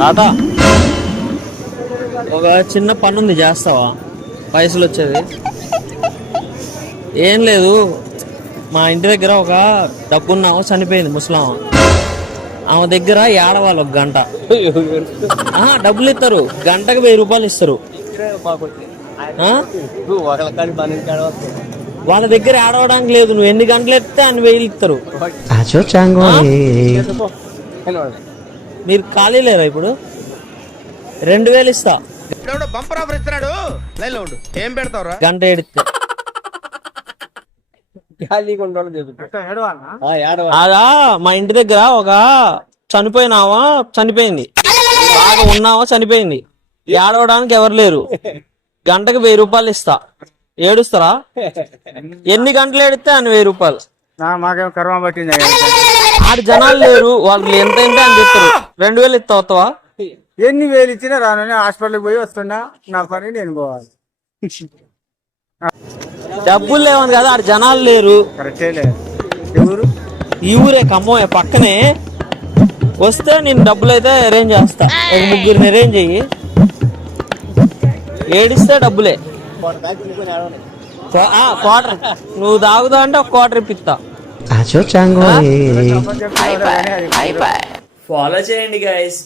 తాత ఒక చిన్న పని ఉంది, చేస్తావా? పైసలు వచ్చేది ఏం లేదు. మా ఇంటి దగ్గర ఒక డబ్బున్నావు చనిపోయింది ముసలామ. ఆమె దగ్గర ఏడవాలి ఒక గంట. డబ్బులు ఇస్తారు, గంటకు 1000 రూపాయలు ఇస్తారు. వాళ్ళ దగ్గర ఆడవడానికి లేదు. నువ్వు ఎన్ని గంటలు ఎత్తే అన్ని 1000 ఇస్తారు. మీరు ఖాళీ లేరా ఇప్పుడు? 2000 ఇస్తా గంట ఎడితే. అదా మా ఇంటి దగ్గర ఒక చనిపోయినావా చనిపోయింది, బాగా ఉన్నావా చనిపోయింది, ఏడవడానికి ఎవరు లేరు. గంటకు 1000 రూపాయలు ఇస్తా. ఏడుస్తారా? ఎన్ని గంటలు ఏడితే అన్ని 1000 రూపాయలు. మాకేం కర్మ పట్టింది. ఆడ జనాలు లేరు, వాళ్ళు ఎంత ఎంత అని చెప్తారు. 2000 ఇస్తా, వస్తావా? ఎన్ని వేలు ఇచ్చినా రాను, హాస్పిటల్కి పోయి వస్తున్నా, నా పని నేను పోవాలి. డబ్బులు లేవని కదా, ఆడ జనాలు లేరు. కరెక్టే. ఎవరు? ఈ ఊరే, ఖమ్మం పక్కనే. వస్తే నేను డబ్బులు అయితే అరేంజ్ చేస్తా. ఒక 3 అరేంజ్ చెయ్యి. ఏడిస్తే డబ్బులే. క్వార్టర్ నువ్వు తాగుదా అంటే ఒక క్వార్టర్ ఇప్పిస్తా. ఫాలో చేయండి గైస్.